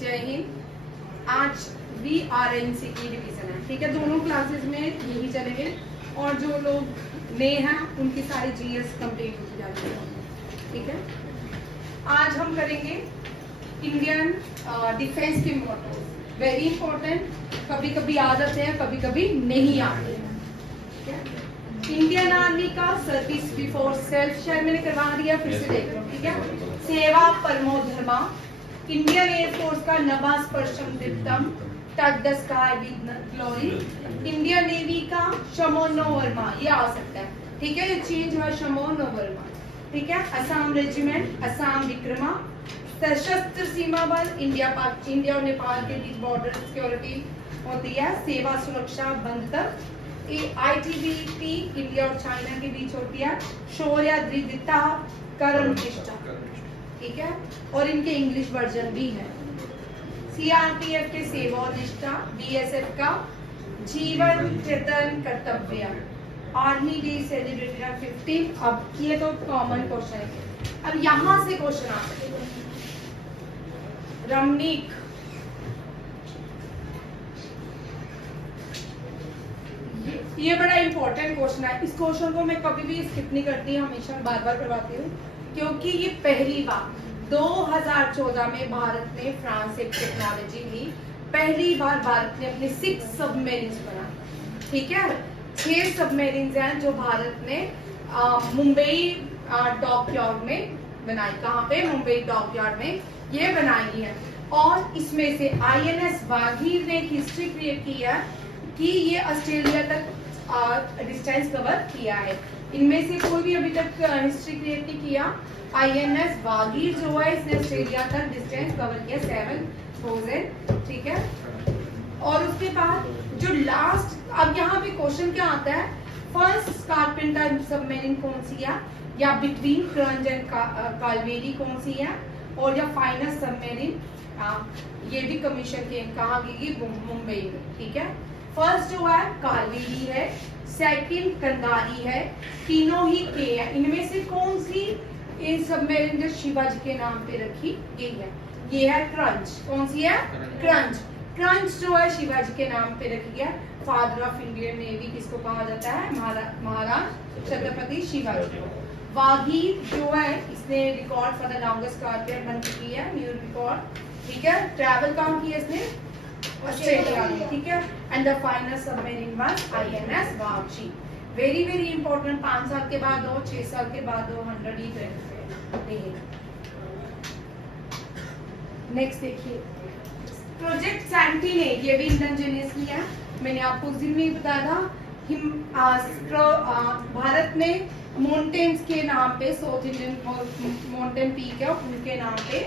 जय हिंद। आज VRNC की रिवीजन है, ठीक है। दोनों क्लासेस में यही चलेंगे और जो लोग नए हैं उनकी सारी GS कंप्लीट होती जाती है, ठीक है। आज हम करेंगे इंडियन डिफेंस के मोटोस, वेरी इंपॉर्टेंट। कभी कभी आ जाते हैं, कभी कभी नहीं आते हैं, ठीक है। इंडियन आर्मी का सर्विस बिफोर सेल्फ शायद मैंने करवा दिया, फिर से देख लो, ठीक है। सेवा परमो धर्मा। इंडियन एयरफोर्स का नभा स्पर्शम दीप्तम, touch the sky with glory. Indian Navy का शमोनो वर्मा, ये आ सकता है, ठीक है। ये चेंज हुआ शमोनो वर्मा, ठीक है। असम रेजिमेंट, असम विक्रमा। सशस्त्र सीमा बल, इंडिया और नेपाल के बीच बॉर्डर सिक्योरिटी होती है, सेवा सुरक्षा बंद तक। ITBP इंडिया और चाइना के बीच होती है, शौर्य दृढ़ता कर्म निष्ठा, ठीक है। और इनके इंग्लिश वर्जन भी है। CRPF के सेवा और निष्ठा, BSF का जीवन चेतन कर्तव्य। Army day celebrated 15। अब ये तो कॉमन क्वेश्चन है। अब यहां से क्वेश्चन आ सकते हैं। रमणीक, ये बड़ा इंपॉर्टेंट क्वेश्चन है। इस क्वेश्चन को मैं कभी भी स्किप नहीं करती, हमेशा बार बार करवाती हूँ, क्योंकि ये पहली बार 2014 में भारत ने फ्रांस से टेक्नोलॉजी ली। पहली बार भारत ने अपने 6 सबमरीन्स बनाए, ठीक है। 6 सबमरीन्स हैं जो भारत ने मुंबई डॉकयार्ड में बनाई। कहाँ पे? मुंबई डॉकयार्ड में ये बनाई है। और इसमें से INS वागीर ने एक हिस्ट्री क्रिएट की है कि ये ऑस्ट्रेलिया तक डिस्टेंस कवर किया है। इनमें से कोई भी अभी तक हिस्ट्री क्रिएट नहीं किया। INS वागीर जो है इसने ऑस्ट्रेलिया तक डिस्टेंस कवर किया 7000, ठीक है। और उसके बाद जो लास्ट, अब यहाँ पे क्वेश्चन क्या आता है, फर्स्ट कारपेंटर सबमरीन कौन सी है, या बिटवीन क्रंच एंड कालवेरी कौन सी है, और या फाइनल सबमरीन, ये भी कमीशन के कहाँ की मुंबई में, ठीक है। फर्स्ट जो है कालवेरी है, सेकंड कंदारी है, तीनों ही के है। इनमें से कौन सी इन सबमरीन जो शिवाजी के नाम पे रखी गई है? ये है क्रंच। कौन सी है? क्रंच। क्रंच जो है शिवाजी के नाम पे रखी गया। फादर ऑफ इंडियन नेवी किसको कहा जाता है? महाराज छत्रपति शिवाजी। वागीर जो है इसने record for the longest carpet बन चुकी है, न्यू रिकॉर्ड, ठीक है। ट्रैवल काम किया इसने ऑस्ट्रेलिया में, ठीक है। And the final submarine was INS Vagsheer. Very very important. 5 साल के बाद हो, 6 साल के बाद हो, 100 ही क्रेडिट। नेक्स्ट देखिए, प्रोजेक्ट सेंटिनेल, ये भी इंडियन है। मैंने आपको उस दिन में बताया था। भारत में माउंटेन्स के नाम पे, साउथ इंडियन माउंटेन पीक है, उनके नाम पे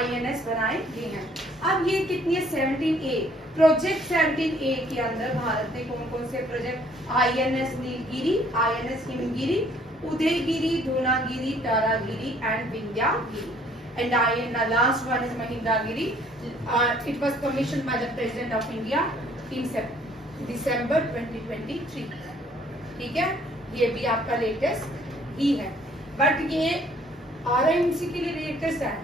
INS बनाए गए हैं। अब ये कितनी है? 17A। प्रोजेक्ट 17A के अंदर भारत ने कौन कौन से project? INS Nilgiri, INS Himgiri, Udaygiri, Dunagiri, Taragiri and Vindhyagiri. And the last one is Mahindagiri. It was commissioned by the President of India in December 2023, ठीक है। ये भी आपका लेटेस्ट ही है, बट ये RMC के लिए लेटेस्ट है,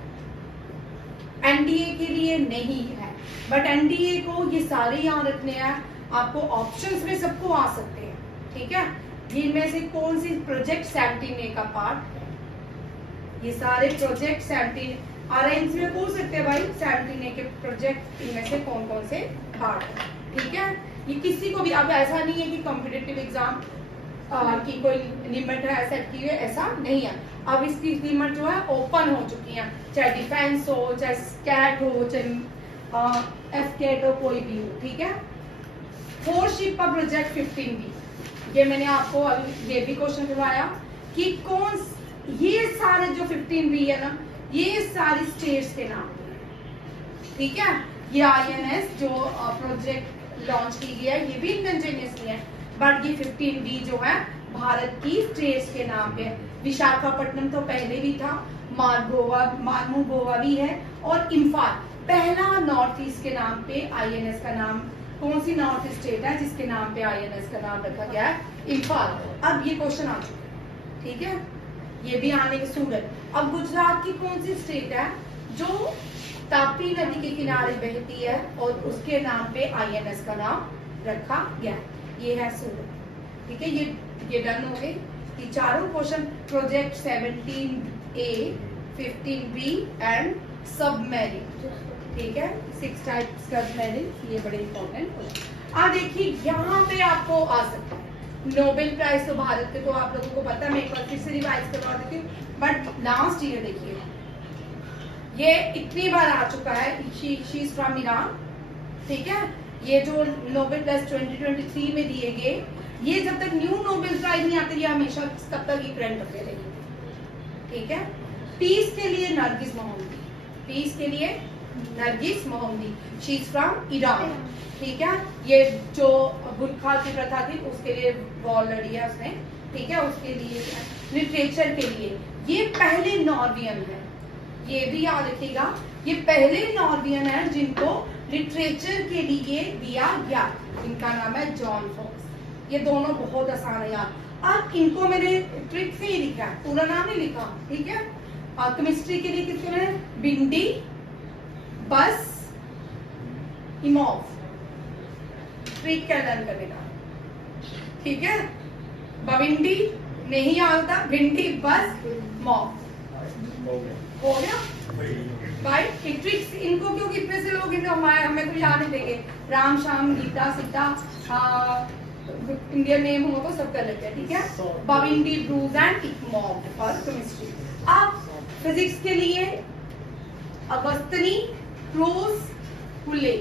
NDA के लिए नहीं है। बट NDA को ये सारे यहाँ रखने हैं, आपको ऑप्शंस में सबको आ सकते हैं, ठीक है। इनमें से कौन सी प्रोजेक्ट 17A का पार्ट? ये सारे प्रोजेक्ट 17 RMC में पूछ सकते हैं भाई, 17A के प्रोजेक्ट इनमें से कौन कौन से पार्ट है, ठीक है। ये किसी को भी, अब ऐसा नहीं है कि कॉम्पिटिटिव एग्जाम की कोई लिमिट है सेट की है, ऐसा नहीं है। अब इसकी लिमिट जो है ओपन हो चुकी है, चाहे डिफेंस हो, चाहे स्कैट हो, चाहे FCAT हो, कोई भी हो, ठीक है। 4 शिप का प्रोजेक्ट 15B, ये मैंने आपको अभी ये भी क्वेश्चन करवाया कि कौन, ये सारे जो 15B है ना, ये सारी स्टेट्स के नाम, ठीक है। ये INS जो प्रोजेक्ट लॉन्च की गई है, ये भी इंडियन है, बट ये 15B जो है भारत की स्टेट्स के नाम पे है। विशाखापट्टनम तो पहले भी था, मार्मू गोवा भी है, और इम्फाल पहला नॉर्थ ईस्ट के नाम पे INS का नाम। कौन सी नॉर्थ स्टेट है जिसके नाम पे INS का नाम रखा गया है? इम्फाल। अब ये क्वेश्चन आ चुका, ठीक है, ये भी आने के सूरत। अब गुजरात की कौन सी स्टेट है जो तापी ताप्ती नदी के किनारे बहती है और उसके नाम पे INS का नाम रखा गया। ये है सूरत। ठीक है, ये डन हो गए। ये चारों question project 17A, 15B and submarine. ठीक है, 6 टाइप्स का सबमरीन, ये बड़े इंपॉर्टेंट क्वेश्चन। अब देखिए यहाँ पे आपको आ सकता है नोबेल प्राइज तो भारत के तो आप लोगों को पता है, मैं एक बार फिर से रिवाइज करवा देती हूँ। बट लास्ट ईयर देखिए ये इतनी बार आ चुका है, शी इज फ्रॉम ईरान। ठीक है, ये जो नोबेल प्राइज 2023 में दिए गए, ये जब तक न्यू नोबेल प्राइज नहीं आते ये हमेशा तब तक ये ट्रेंड करते रहेंगे। ठीक है, पीस के लिए नरगिस मोहम्मदी, पीस के लिए नरगिस मोहम्मदी, शी इज फ्रॉम ईरान। ठीक है, ये जो बुरखा की प्रथा थी उसके लिए वॉर लड़ी है उसने। ठीक है, उसके लिए लिटरेचर के लिए ये पहले नॉर्वियन है, ये भी याद रखिएगा, ये पहले नॉर्वियन है जिनको लिटरेचर के लिए दिया गया। इनका नाम है जॉन फॉक्स। ये दोनों बहुत आसान है यार। अब इनको मैंने ट्रिक से ही लिखा है, पूरा नाम नहीं लिखा। ठीक है, केमिस्ट्री के लिए किसके है, बिंडी बस इमोव, ट्रिक क्या लर्न करने का। ठीक है, बविंडी नहीं आता, भिंडी बस मॉव हो गया भाई। ट्रिक्स इनको क्यों, कितने से लोग इनको हमें तो याद नहीं देंगे। राम शाम गीता सीता इंडियन नेम हो तो सब कर लेते हैं। ठीक है, बविंडी ब्रूज एंड इकमॉव फॉर केमिस्ट्री। अब फिजिक्स के लिए अगस्तनी क्रूज हुले,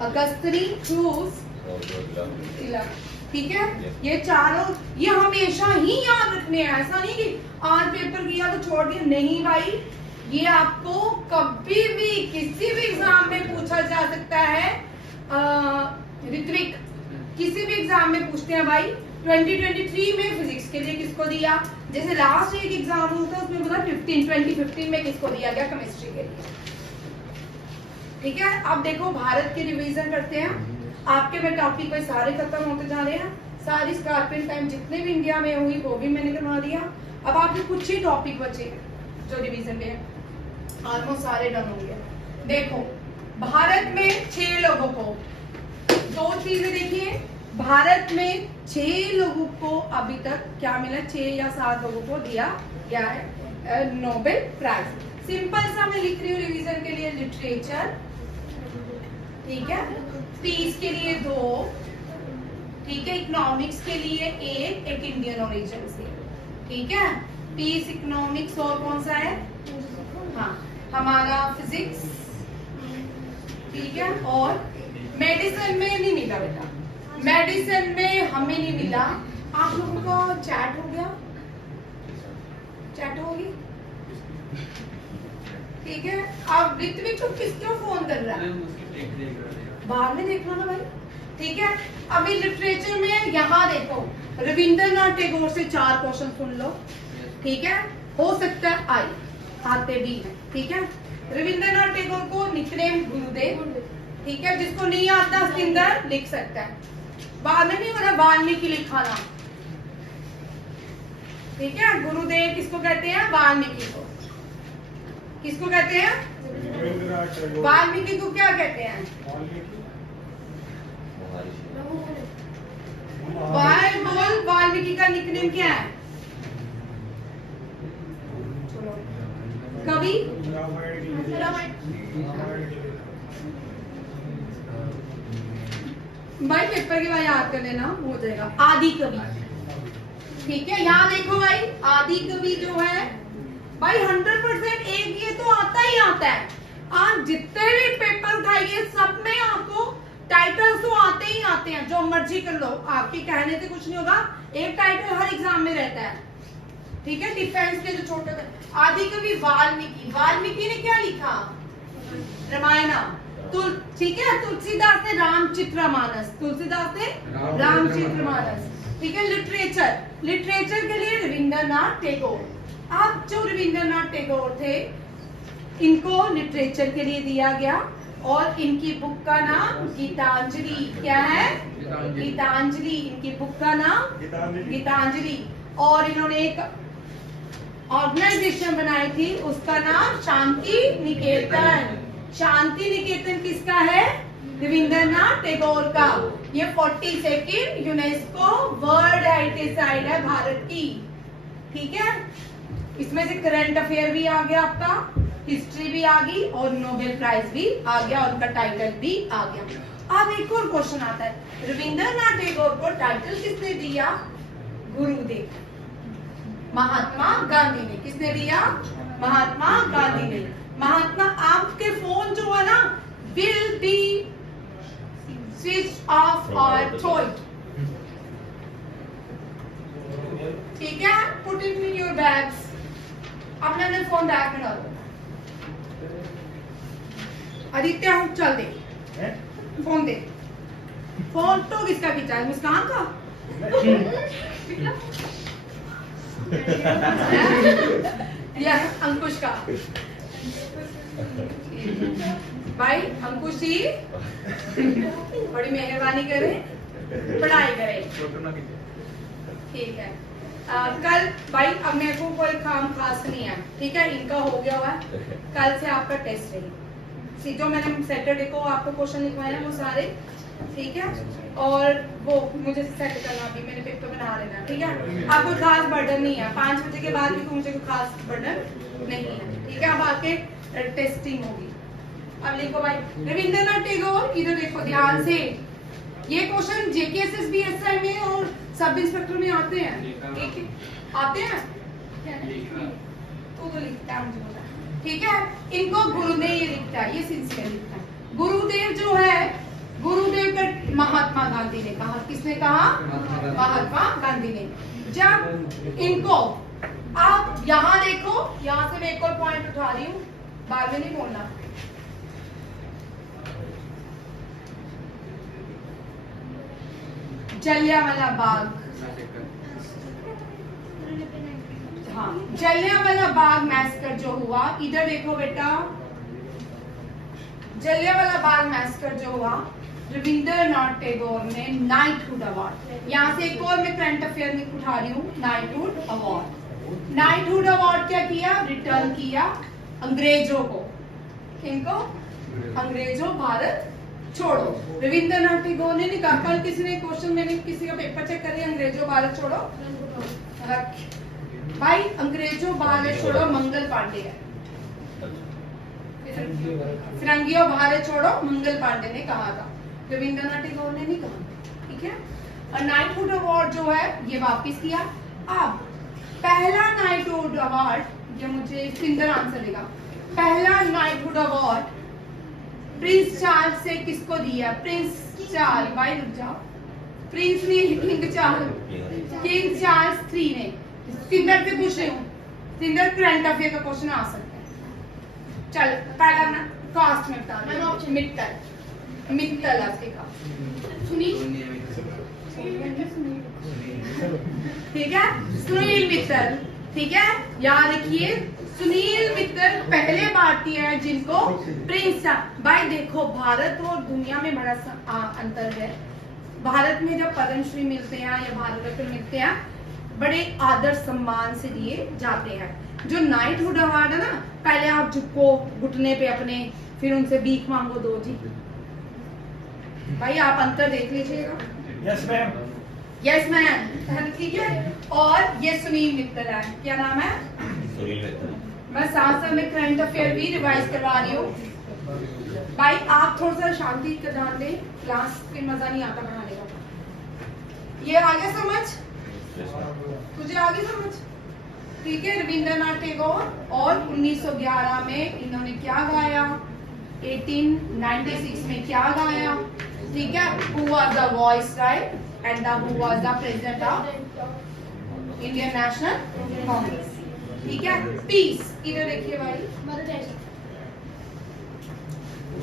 अगस्तनी क्रूज। ठीक है, ये चारों ये हमेशा ही याद रखने हैं, ऐसा नहीं कि आज पेपर किया तो छोड़ दिया, नहीं भाई। ये आपको कभी भी किसी भी एग्जाम में पूछा जा सकता है। ऋत्विक किसी भी एग्जाम में पूछते हैं भाई 2023 में फिजिक्स के लिए किसको दिया, जैसे लास्ट एक एग्जाम हुआ था उसमें बोला 2015 में किसको दिया गया केमिस्ट्री के लिए। ठीक है, अब देखो भारत के रिवीजन करते हैं। आपके में टॉपिक पे सारे खत्म होते जा रहे हैं, सारी स्कॉर्पियन टाइम जितने भी इंडिया में हुई वो भी मैंने करवा दिया। अब आपके कुछ ही टॉपिक बचे जो रिवीजन में ऑलमोस्ट सारे डन होंगे। देखो भारत में 6 लोगों को, 2 चीजें देखिए, भारत में 6 लोगों को अभी तक क्या मिला, 6 या 7 लोगों को दिया गया है नोबेल प्राइज। सिंपल सा मैं लिख रही हूँ रिवीजन के लिए, लिटरेचर। ठीक है, पीस के लिए 2, ठीक है, इकोनॉमिक्स के लिए एक इंडियन ओरिजिन से। ठीक है, पीस, इकोनॉमिक्स और कौन सा है, हाँ हमारा फिजिक्स। ठीक है, और मेडिसिन में नहीं मिला बेटा, मेडिसिन में हमें नहीं मिला। आप लोगों का चैट हो गया, चैट होगी। ठीक है, अब ऋत्विक तो किसको फोन कर रहा है, बाहर में देख लो ना भाई। ठीक है, अभी लिटरेचर में यहाँ देखो, रविंद्रनाथ टैगोर से 4 क्वेश्चन सुन लो। ठीक है, हो सकता है आते भी हैं। ठीक है, रविंद्रनाथ टैगोर को निकनेम गुरुदेव। ठीक है, जिसको नहीं आता सिंगर लिख सकता है, बाद में नहीं बोला वाल्मीकि लिखा ना। ठीक है, गुरुदेव किसको कहते हैं, वाल्मीकि को। किसको कहते हैं, वाल्मीकि को क्या कहते हैं, बोल वाल्मीकि का निकनेम क्या है, कवि। भाई पेपर के बाद याद कर लेना, हो जाएगा। आदि कवि। ठीक है, यहाँ देखो भाई, आदि कवि जो है भाई 100% एक ये तो आता ही आता है। आप जितने भी पेपर उठाइए सब में आपको टाइटल्स तो आते ही आते हैं, जो मर्जी कर लो, आपके कहने से कुछ नहीं होगा, एक टाइटल हर एग्जाम में रहता है। ठीक है, डिफेंस के जो छोटे आदि कवि वाल्मीकि, वाल्मीकि ने क्या लिखा, रामायण। ठीक है, तुलसीदास ने रामचरितमानस, तुलसीदास ने रामचरितमानस। ठीक है, लिटरेचर, लिटरेचर के लिए रविंद्रनाथ टैगोर। अब जो रविंद्रनाथ टैगोर थे इनको लिटरेचर के लिए दिया गया, और इनकी बुक का नाम गीतांजलि। क्या है, गीतांजलि। इनकी बुक का नाम गीतांजलि। और इन्होंने एक ऑर्गेनाइजेशन बनाई थी, उसका नाम शांति निकेतन। शांति निकेतन किसका है? रविंद्रनाथ टैगोर का। ये 42nd UNESCO world heritage site है भारत की। ठीक है, इसमें से करंट अफेयर भी आ गया आपका, हिस्ट्री भी आ गई और नोबेल प्राइज भी आ गया, उनका टाइटल भी आ गया। अब एक और क्वेश्चन आता है, रविंद्रनाथ टैगोर को टाइटल किसने दिया? गुरुदेव, महात्मा गांधी ने। किसने दिया? महात्मा गांधी ने। महात्मा, आपके फोन जो है ना विल बी स्विच ऑफ और थ्रोइड, ठीक है? Put it in your bags. अपने फोन बैग में डालो। आदित्य, हम चल दे, फोन दे। फोन तो किसका खींचा है? मुस्कान का? या अंकुश का? भाई अंकुश जी बड़ी मेहरबानी करें, पढ़ाई करें, ठीक है? कल भाई अब मेरे को कोई काम खास नहीं है, ठीक है? इनका हो गया हुआ है, कल से आपका टेस्ट है। जो मैंने सैटरडे को आपको क्वेश्चन लिखवाए हैं वो सारे, ठीक है? और वो मुझे सेट करना, भी मैंने पेपर बना लेना, ठीक है? अब कोई खास बर्डन नहीं है, 5 बजे के बाद भी मुझे कोई खास बर्डन नहीं है, ठीक है? अब आके टेस्टिंग होगी। अब लिखो भाई, रविंद्रनाथ टैगोर, इधर देखो ध्यान से। ये क्वेश्चन जेकेएसएस बीएसआई में और सब इंस्पेक्टर में आते हैं, आते हैं तो लिखता है, मुझे पता है, ठीक है? इनको गुरुदेव ये लिखता है, ये सिंसियर लिखता है। गुरुदेव जो है, गुरुदेव का महात्मा गांधी ने कहा। किसने कहा? महात्मा गांधी ने। जब इनको, आप यहाँ देखो, यहाँ से मैं एक और पॉइंट उठा रही हूँ, बाद में नहीं बोलना। जलियांवाला बाग, हाँ, जलियांवाला बाग मैसेकर जो हुआ, इधर देखो बेटा, जलियांवाला बाग मैसेकर जो हुआ, रविंद्रनाथ टैगोर ने नाइटहुड अवार्ड, यहाँ से एक और मैं करंट अफेयर में उठा रही हूँ, नाइटहुड अवार्ड। नाइटहुड अवार्ड क्या किया? रिटर्न किया अंग्रेजों को। किनको? अंग्रेजों भारत छोड़ो। रविंद्रनाथ टैगोर ने नहीं कहा, कल किसी ने क्वेश्चन, मैंने किसी का पेपर चेक कर, अंग्रेजों भारत छोड़ो, भाई अंग्रेजों भारत छोड़ो मंगल पांडे है, फिरंगियों भारत छोड़ो मंगल पांडे ने कहा था, रविंद्रनाथ टैगोर ने नहीं कहा, ठीक है? और नाइटहुड अवार्ड जो है ये वापस किया। अब पहला नाइटहुड अवार्ड, ये मुझे सिंगल आंसर देगा, पहला नाइटहुड अवार्ड प्रिंस चार्ल्स से किसको दिया? प्रिंस चार्ल्स, भाई रुक जाओ, प्रिंस ने किंग चार्ल्स 3 ने। सिंदर से पूछ रही हूँ, सिंदर करंट अफेयर का क्वेश्चन आ सकता है। चल पहला ना कास्ट में बता, मित्तल, मित्तल का सुनील, ठीक है? सुनील मित्तल, ठीक है? याद रखिए, सुनील मित्तल पहले भारतीय हैं जिनको प्रिंस, भाई देखो भारत और दुनिया में बड़ा अंतर है। भारत में जब पद्मश्री मिलते हैं या भारत रत्न मिलते हैं, बड़े आदर सम्मान से दिए जाते हैं। जो नाइटहुड अवार्ड है ना, पहले आप झुको घुटने पे अपने, फिर उनसे भीख मांगो दो जी। भाई आप अंतर देख लीजिएगा। यस मैम, यस मैम, ठीक है? और ये सुनील मित्तल है, क्या नाम है? सुनील मित्तल। मैं साथ में करंट अफेयर भी रिवाइज करवा रही हूँ। भाई आप थोड़ा सा शांति का ध्यान दें, क्लास में मजा नहीं आता पढ़ाने का। ये आ गया समझ? तुझे आ गई समझ? ठीक है? रविंद्रनाथ टैगोर, और 1911 में इन्होंने क्या गाया, 1896 में क्या गाया, ठीक है? Who was the viceroy and who was the president of Indian National Congress, ठीक है? पीस, इधर देखिए भाई,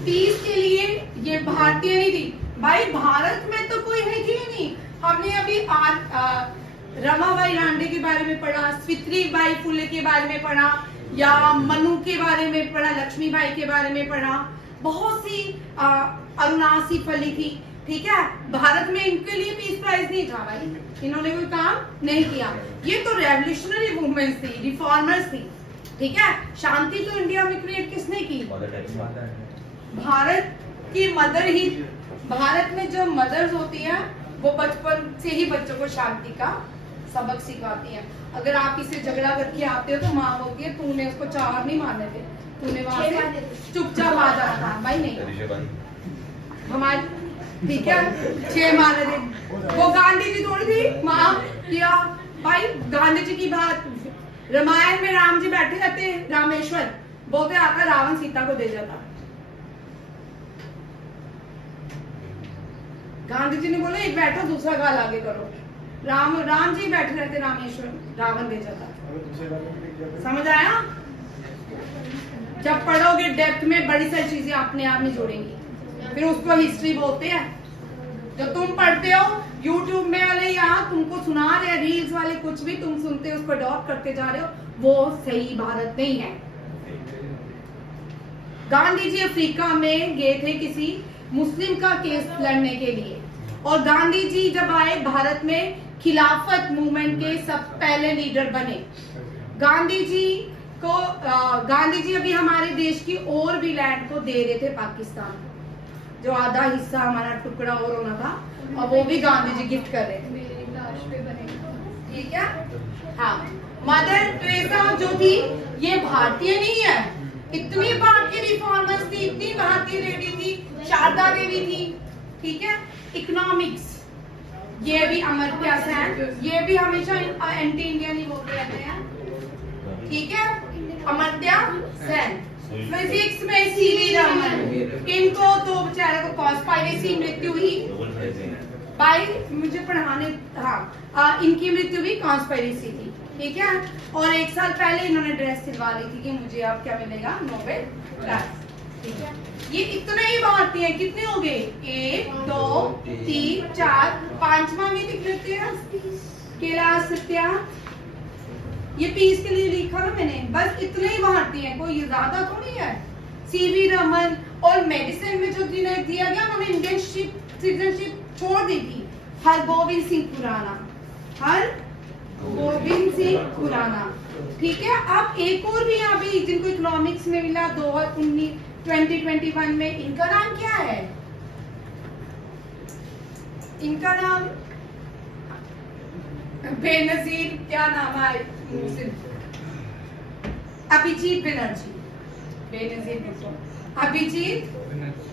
पीस के लिए ये भारतीय नहीं थी भाई, भारत में तो कोई है ही नहीं। हमने अभी रमाबाई रांडे के बारे में पढ़ा, सावित्रीबाई फुले के बारे में पढ़ा, या मनु के बारे में पढ़ा, लक्ष्मीबाई के बारे में पढ़ा, बहुत सी अरुणासी फली थी, ठीक है, भारत में इनके लिए पीस प्राइज नहीं था भाई, इन्होंने कोई काम नहीं किया। ये तो रेवोल्यूशनरी मूवमेंट्स थी, रिफॉर्मर्स थी, ठीक है। शांति तो इंडिया में क्रिएट किसने की? भारत की मदर ही। भारत में जो मदर्स होती हैं वो बचपन से ही बच्चों को शांति का सबक सिखाती हैं। अगर आप इसे झगड़ा करके आते हो तो माँ बोलती है तूने उसको 4 नहीं मारने थे, तूने वहां से चुपचाप आ जाना था। भाई नहीं, हमारे ठीक है 6 मारने थे। वो गांधी जी थोड़ी थी माँ किया भाई। गांधी जी की बात, रामायण में राम जी बैठे रहते रामेश्वर, बोलते आकर रावण सीता को दे जाता। गांधी जी ने बोले एक बैठो दूसरा गाल आगे करो। राम जी बैठे रहते रामेश्वर, रावण दे जाता। समझ आया? जब पढ़ोगे डेप्थ में बड़ी सारी चीजें अपने आप में जोड़ेंगी, फिर उसको हिस्ट्री बोलते हैं। जो तुम पढ़ते हो यूट्यूब में वाले यहाँ तुमको सुना रहे हैं, रील्स वाले कुछ भी तुम सुनते हो उसको अडॉप्ट करते जा रहे हो, वो सही भारत नहीं है। गांधी जी अफ्रीका में गए थे किसी मुस्लिम का केस लड़ने के लिए, और गांधी जी जब आए भारत में खिलाफत मूवमेंट के सब पहले लीडर बने। गांधी जी अभी हमारे देश की और भी लैंड को दे रहे थे पाकिस्तान, जो आधा हिस्सा हमारा टुकड़ा और होना था, और वो भी गांधी जी गिफ्ट कर रहे थे। ठीक है, हाँ। मदर टेरेसा जो थी ये भारतीय नहीं है, इतनी भारतीय रिफॉर्मर्स थी, इतनी भारतीय लेडी थी, शारदा देवी थी। ठीक है, इकोनॉमिक्स, ये भी अमर्त्य सेन, ये भी हमेशा एंटी इंडियन ही बोलते रहते हैं। ठीक है, अमर्त्य सेन। फिजिक्स में सीवी रमन, इनको तो बेचारे को कॉन्स्पायरेसी मृत्यु हुई भाई, मुझे पढ़ाने, हाँ, इनकी मृत्यु भी कॉन्स्पायरेसी थी। ठीक है, और 1 साल पहले इन्होंने ड्रेस सिलवा ली थी कि मुझे अब क्या मिलेगा, नोबेल प्राइज। ठीक है, ये इतने ही भारतीय हैं। कितने हो गए? 1 2 3 4, 5वां भी लिख लेते हैं, कैलाश सत्यार्थ। ये पीस के लिए लिखा ना मैंने, बस इतने ही भारतीय हैं, कोई ज्यादा थोड़ी है। सीवी रमन, और मेडिसिन में जो जिन्हें दिया गया उन्होंने इंडियन सिटीजनशिप छोड़ दी थी, हरगोविंद सिंह खुराना, हरगोविंद सिंह खुराना। ठीक है, अब एक और भी यहाँ पे जिनको इकोनॉमिक्स में मिला 2021 में, इनका नाम क्या है? इनका नाम बेनजीर, क्या नाम है? अभिजीत बनर्जी, बेनजीर भुट्टो, अभिजीत बनर्जी।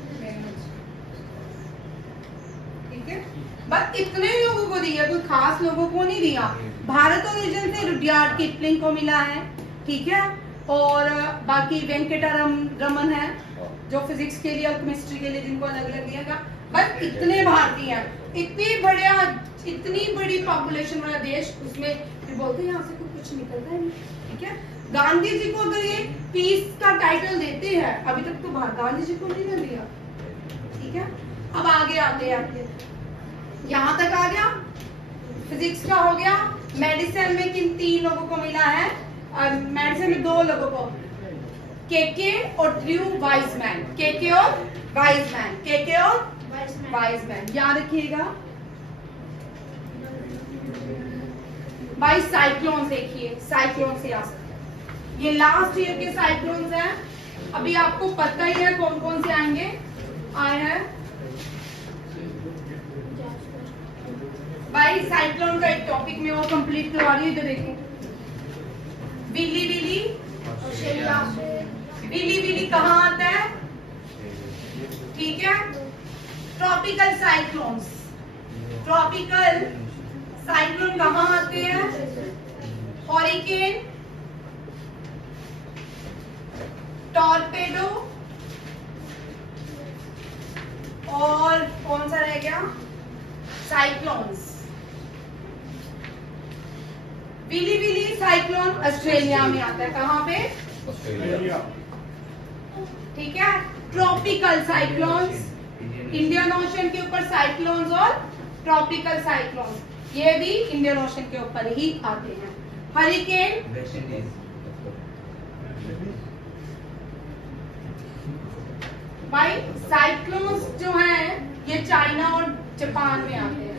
ठीक है, बस इतने लोगों को दिया, कोई खास लोगों को नहीं दिया। भारत ओरिजिन से रुडयार्ड किपलिंग को मिला है। ठीक है, और बाकी वेंकटा रमन है जो फिजिक्स के लिए और केमिस्ट्री के लिए, जिनको अलग अलग दिया गया। बस इतने भारतीय हैं, इतनी बड़ी पॉपुलेशन वाला देश, उसमें फिर बोलते हैं यहाँ से कुछ निकलता है नहीं। ठीक है, गांधी जी को अगर ये पीस का टाइटल देते हैं, अभी तक तो गांधी जी को नहीं दिया। ठीक है, अब आगे आते हैं, यहाँ तक आ गया, फिजिक्स का हो गया। मेडिसिन में किन 3 लोगों को मिला है? मेडिसिन में 2 लोगों को, केके और ड्रू वाइसमैन, केके और वाइसमैन, केके और वाइसमैन, याद रखिएगा भाई। साइक्लोन देखिए, साइक्लोन से आ सकते, ये लास्ट ईयर के साइक्लोन्स हैं। अभी आपको पता ही है कौन कौन से आएंगे, आए हैं भाई। साइक्लोन का एक टॉपिक में और कंप्लीट करवा रही है, देखो। विली विली, विली विली कहाँ आता है? ठीक है, ट्रॉपिकल साइक्लोन्स, ट्रॉपिकल साइक्लोन कहाँ आते हैं? हॉरिकेन, टॉर्पेडो, और कौन सा रह गया? Cyclones. Willy willy cyclone Australia में आता है, कहाँ पे? ऑस्ट्रेलिया। ठीक है, ट्रॉपिकल साइक्लोन्स इंडियन ओशन के ऊपर, साइक्लोन्स और ट्रॉपिकल साइक्लोन्स ये भी इंडियन ओशन के ऊपर ही आते हैं। हरिकेन, भाई साइक्लोन्स जो है ये चाइना और जापान में आते हैं,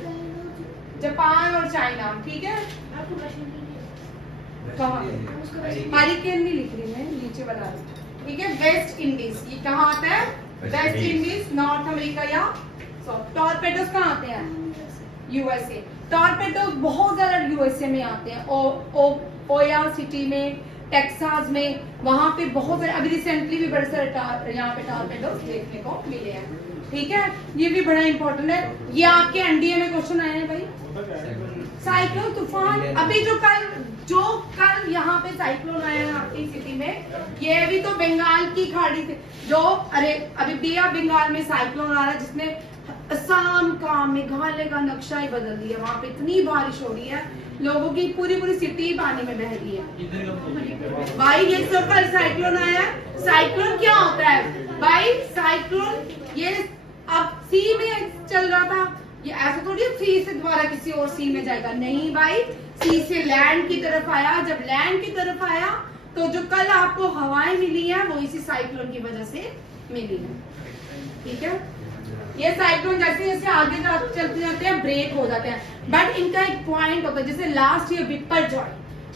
जापान और चाइना, ठीक है। कहाँ हरिकेन नहीं लिख रही मैं, नीचे बता रही, ठीक है। वेस्ट इंडीज ये कहाँ आता है, वेस्ट इंडीज, नॉर्थ अमेरिका या टॉर्पेडोस कहाँ आते हैं, यूएसए। टॉर्पेडोस बहुत ज्यादा यूएसए में आते हैं, ओया सिटी में, टेक्सास में, वहां पे बहुत सारे, अभी रिसेंटली भी बड़े सारे यहाँ पे टॉर्पेडोस देखने को मिले हैं, ठीक है। ये भी बड़ा इंपॉर्टेंट है, ये आपके एनडीए में क्वेश्चन आए हैं भाई। साइक्लोन तूफान, अभी जो कल यहाँ पे साइक्लोन आया है आपकी सिटी में, ये भी तो बंगाल की खाड़ी से जो, अरे अभी बे ऑफ बंगाल में साइक्लोन आ रहा है जिसने असम का, मेघालय का नक्शा ही बदल दिया। वहां पे इतनी बारिश हो रही है, लोगों की पूरी सिटी पानी में बह रही है भाई। ये सब कल साइक्लोन आया है। साइक्लोन क्या होता है भाई, साइक्लोन ये अब सी में चल रहा था, ये ऐसा थोड़ी सी से दोबारा किसी और सी में जाएगा, नहीं भाई, सी से लैंड की तरफ आया। जब लैंड की तरफ आया तो जो कल आपको हवाएं मिली है वो इसी साइक्लोन की वजह से मिली है, ठीक है। ये साइक्लोन जैसे जैसे आगे चलते जाते हैं ब्रेक हो जाते हैं, बट इनका एक पॉइंट होता है। जैसे लास्ट ईयर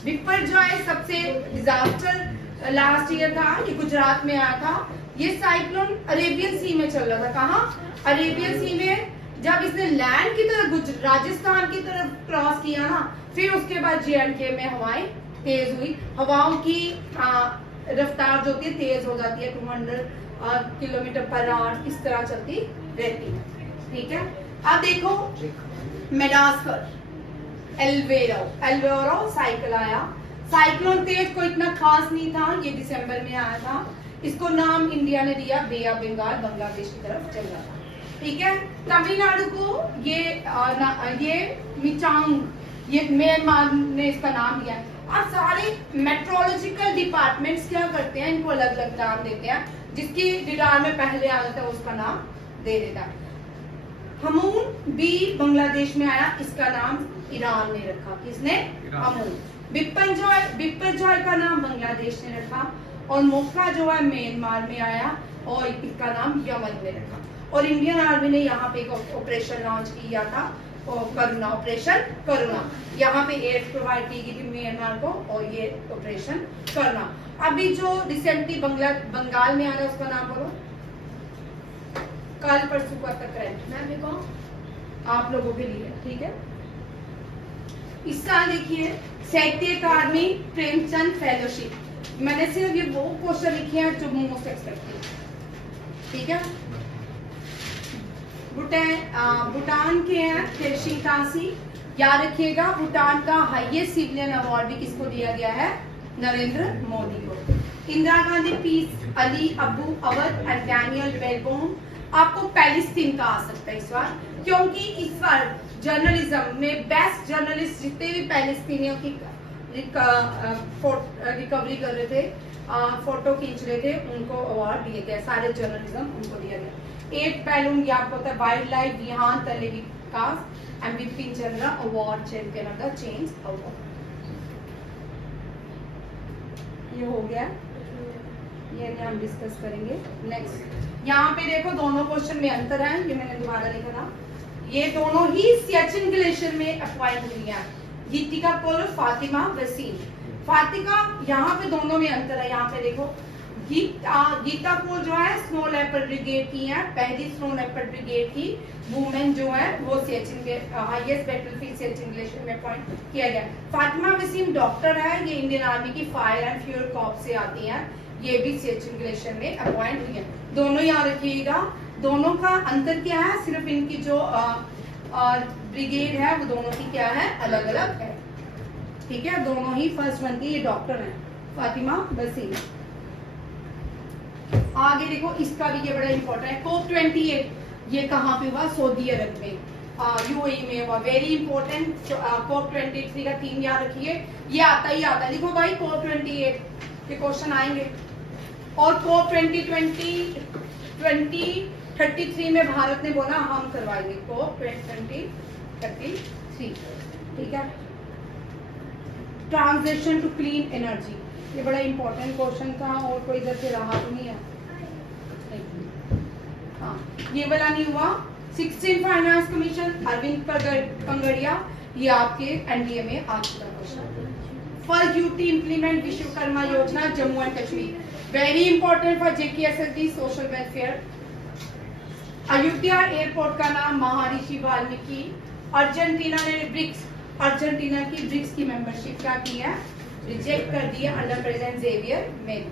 विपर जॉय सबसे डिजास्टर लास्ट ईयर था, ये गुजरात में आया था। ये साइक्लोन अरेबियन सी में चल रहा था, कहाँ, अरेबियन सी में। जब इसने लैंड की तरफ राजस्थान की तरफ क्रॉस किया ना, फिर उसके बाद J&K में हवाएं तेज हुई। हवाओं की रफ्तार जो होती है तेज हो जाती है, 200 किलोमीटर पर आवर इस तरह चलती रहती है, ठीक है। अब देखो मेडास्कर, एल्वेरो साइकिल आया। साइक्लोन तेज कोई इतना खास नहीं था, ये दिसंबर में आया था। इसको नाम इंडिया ने दिया बे ऑफ बंगाल, बांग्लादेश की तरफ चल रहा था, ठीक है। तमिलनाडु को ये मिचांग, ये म्यांमार ने इसका नाम दिया। अब सारे मेट्रोलॉजिकल डिपार्टमेंट्स क्या करते हैं, इनको अलग अलग नाम देते हैं, जिसकी डिडार में पहले आ जाता है उसका नाम दे देता है। हमून भी बांग्लादेश में आया, इसका नाम ईरान ने रखा, किसने, हमून। बिपरजॉय का नाम बांग्लादेश ने रखा, और मोखा जो है म्यांमार में आया और इसका नाम यमन ने रखा। और इंडियन आर्मी ने यहाँ पे एक ऑपरेशन लॉन्च किया था, करुणा, ऑपरेशन करुणा। यहाँ पे एड प्रोवाइड की गई थी म्यांमार को, और ये ऑपरेशन करुणा। अभी जो रिसेंटली बंगाल में आ रहा है उसका नाम बोलो, कल परसों का तक है आप लोगों के लिए, ठीक है। इस साल देखिए साहित्य अकादमी प्रेमचंद फेलोशिप, मैंने सिर्फ ये वो क्वेश्चन लिखे हैं जो मोस्ट एक्सपेक्टेड, ठीक है। भूटान के हैं तेरशिंगतासी, याद रखिएगा। भूटान का हाईएस्ट सिविलियन अवार्ड भी किसको दिया गया है, नरेंद्र मोदी को। Indira Gandhi peace, Ali Abu Awwad and Daniel Barenboim. आपको पैलेस्टीन का आ सकता है इस बार, क्योंकि इस बार जर्नलिज्म में बेस्ट जर्नलिस्ट जितने भी पैलेस्टीनियों की रिकवरी कर रहे थे, फोटो खींच रहे थे, उनको अवार्ड दिए गए, सारे जर्नलिज्म उनको दिया गया। 8 बैलून, ये आपको होता है wildlife Vihaan Talevikas and Bipin Chandra award champion of the change award. ये हो गया, ये हम डिस्कस करेंगे नेक्स्ट। यहाँ पे देखो दोनों क्वेश्चन में अंतर है, ये मैंने दोबारा लिखा था। ये दोनों ही सियाचिन ग्लेशियर में अपॉइंट हुई है, गीतिका कौल और फातिमा वसीम। फातिमा, यहाँ पे दोनों में अंतर है। यहाँ पे देखो गीता कौल जो है स्नो लेपर्ड ब्रिगेड की है, पहली स्नो लेपर्ड ब्रिगेड की वुमेन जो है वो सियाचिन के हाईएस्ट बैटलफील्ड सियाचिन ग्लेशियर में अपॉइंट किया गया। फातिमा वसीम डॉक्टर है, ये इंडियन आर्मी की फायर एंड फ्यूल कॉर्प्स से आती है, ये भी सियाचिन ग्लेशियर में अपॉइंट हुई है। दोनों याद रखिएगा, दोनों का अंतर क्या है, सिर्फ इनकी जो ब्रिगेड है वो दोनों की क्या है, अलग अलग है, ठीक है। दोनों ही फर्स्ट वन की ये डॉक्टर है, फातिमा वसीम। आगे देखो, इसका भी ये बड़ा इंपॉर्टेंट है, COP 28, ये कहाँ पे हुआ, सऊदी अरब में, यूएई में हुआ, वेरी इंपॉर्टेंट। COP 23 का थीम याद रखिए, ये आता ही आता है। देखो भाई COP 28 के क्वेश्चन आएंगे, और COP 2033 में भारत ने बोला हम करवाएंगे COP 2033, ठीक है। ट्रांजिशन टू क्लीन एनर्जी, ये बड़ा इंपॉर्टेंट क्वेश्चन था, और कोई इधर से रहा तो नहीं है। हाँ, ये वाला नहीं हुआ, 16 फाइनेंस कमीशन अरविंद पंगड़िया, ये आपके एनडीए में आ चुका question. First duty implement Vishwakarma Yojana Jammu and Kashmir, very important for JKSSD social welfare. Ayodhya airport का नाम महर्षि वाल्मीकि। अर्जेंटीना ने अर्जेंटीना की ब्रिक्स की मेंबरशिप क्या की है, रिजेक्ट कर दी है अंडर प्रेसिडेंट जेवियर मेन।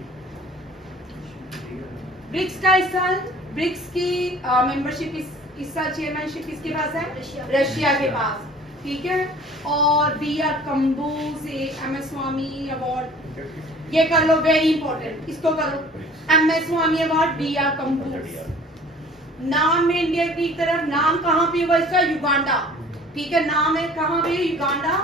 ब्रिक्स का इस साल ब्रिक्स की मेंबरशिप इस साल चेयरमैनशिप किसके पास है, रशिया के पास, ठीक है। और बी आर कम्बू से MS स्वामी अवार्ड, ये कर लो, वेरी इंपॉर्टेंट, इसको करो। MS Swami award B R Kamboj. नाम में इंडिया की तरफ, नाम कहाँ पे हुआ इसका, युगांडा, ठीक है। नाम है कहाँ पे, युगांडा।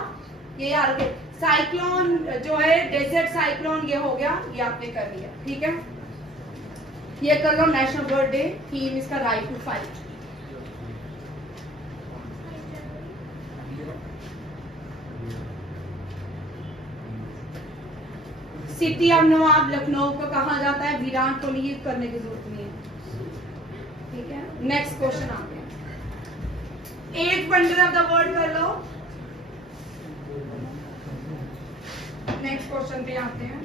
ये यार साइक्लोन जो है डेजर्ट साइक्लोन, ये हो गया, ये आपने कर लिया, ठीक है। ये कर लो। नेशनल बर्ड डे, थीम इसका right to fight. City of Nawab Lucknow को कहा जाता है, विराट कोहली, ये करने की जरूरत नहीं है, ठीक है। नेक्स्ट क्वेश्चन आ गया, 8 वंडर ऑफ द वर्ल्ड कर लो। नेक्स्ट क्वेश्चन पे आते हैं।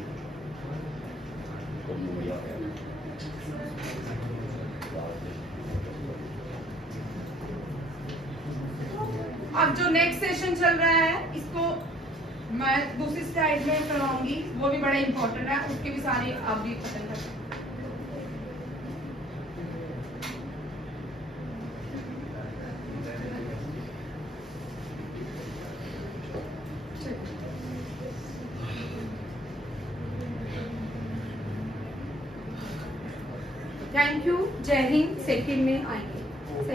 अब जो नेक्स्ट सेशन चल रहा है, इसको मैं दूसरी स्लाइड में कराऊंगी, वो भी बड़ा इंपॉर्टेंट है, उसके भी सारे आप भी पसंद कर सकते हैं। थैंक यू, जय हिंद। सेकंड में आएंगे।